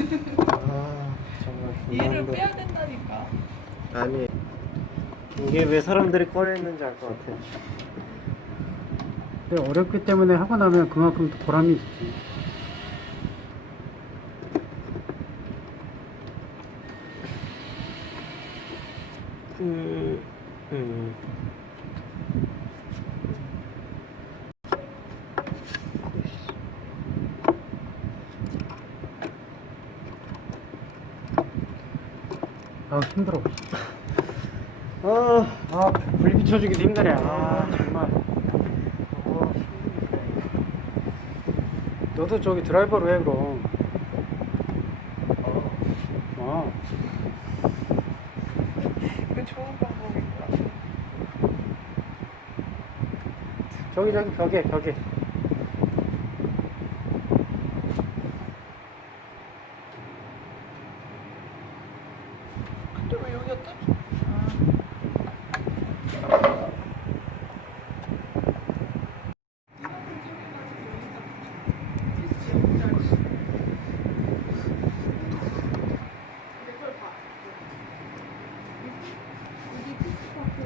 아, 정말 얘를 힘들어. 빼야 된다니까. 아니 이게 왜 사람들이 꺼내는지 알 것 같아. 근데 어렵기 때문에 하고 나면 그만큼 또 보람이 있지. 음, 음. 아 힘들어. 아, 아, 불 비춰주기도 힘드네. 아, 정말. 너도 저기 드라이버로 해, 그럼. 어. 그 좋은? 저기, 저기, 벽에, 벽에.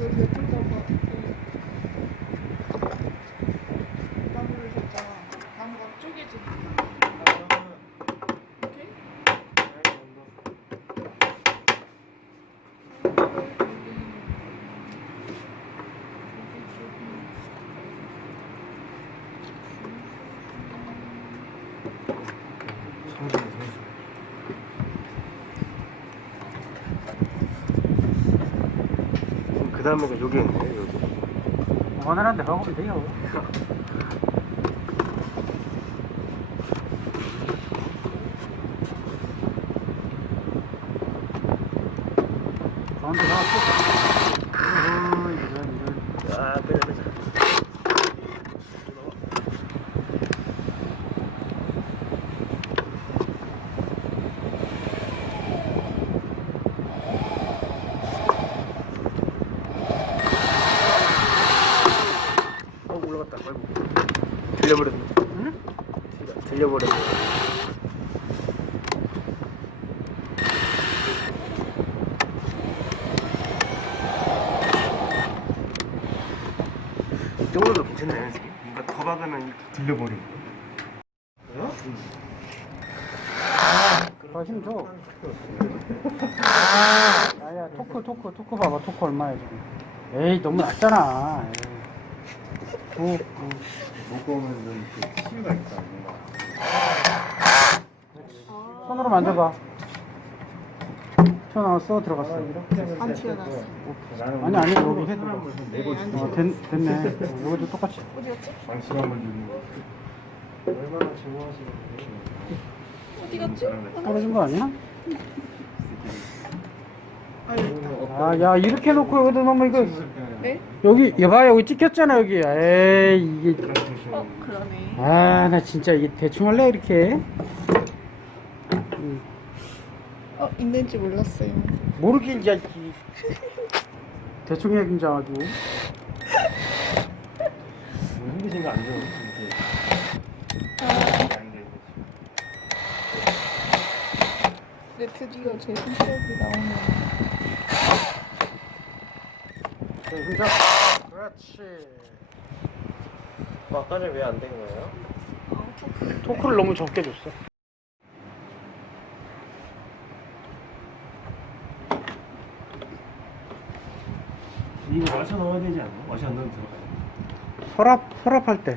성공. 그 다음에 여기 있네 여기. 원활한 데 가보면 돼요. 가운데 나왔어. 어, 이런, 이런. 아, 그래 그래. 어 올라갔다. 아이고. 들려버렸네. 응? 들려버렸네. 이 정도도 괜찮네. 뭔가 더 박으면 들려버리고. 어? 더힘 줘. 야야 토크 토크 토크 봐봐 토크 얼마야 지금. 에이 너무 낮잖아. 에이. 오, 오. 무거우면 그 치유가 있다. 손으로 만져봐. 튀어나왔어 들어갔어. 안 튀어나왔어. 아니 아니 여기 해도. 어 됐, 됐네. 어, 여기도 똑같이. 어디였지? 방심함을 주는 거. 얼마나 증오하시는지. 어디 갔지? 떨어진 거 아니야? 아, 야, 이렇게 놓고 여기다 놓으면 이거, 네? 여기, 여봐, 여기 찍혔잖아, 여기. 에이, 이게. 어, 그러네. 아, 나 진짜 이게 대충 할래, 이렇게? 음, 어, 있는지 몰랐어요. 모르긴, 야, 이- 대충 얘기인 줄 알고. 힘드신 거안 좋은 근데 드디어 제 손톱이 나오네 요. 자, 힘줘. 그렇지. 아까는 왜안 된 거예요? 토크를 너무 적게 줬어. 이거 마셔 넣어야 되지 않나? 마셔 안 넣으면 들어가요. 서랍, 서랍할 때.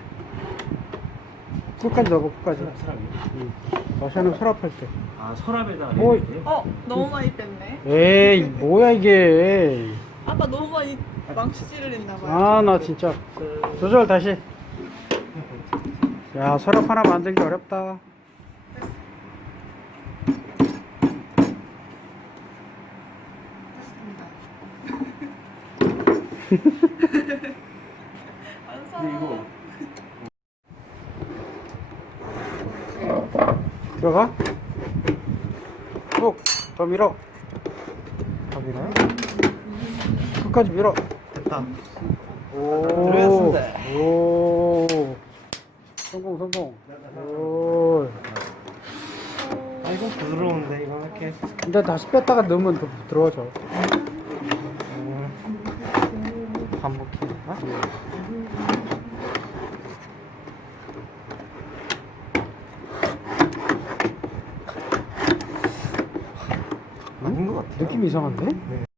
끝까지 넣어, 끝까지. 사람이. 응. 마샤는 서랍할 때. 아 서랍에다. 뭐- 어, 너무 많이 뺐네. 에이, 뭐야, 이게. 아까 너무 많이 망치질을 했나봐요. 아, 나 진짜. 조절 다시. 야, 서랍 하나 만들기 어렵다. 근데 이거 들어가. 쭉. 더 밀어. 더 밀어. 끝까지 밀어. 됐다. 오. 들어갔습니다. 오. 성공, 성공. 오. 부드러운데 이거 이렇게 근데 다시 뺐다가 넣으면 더 부드러워져. 반복해. 아닌 것 같아요. 느낌이 이상한데?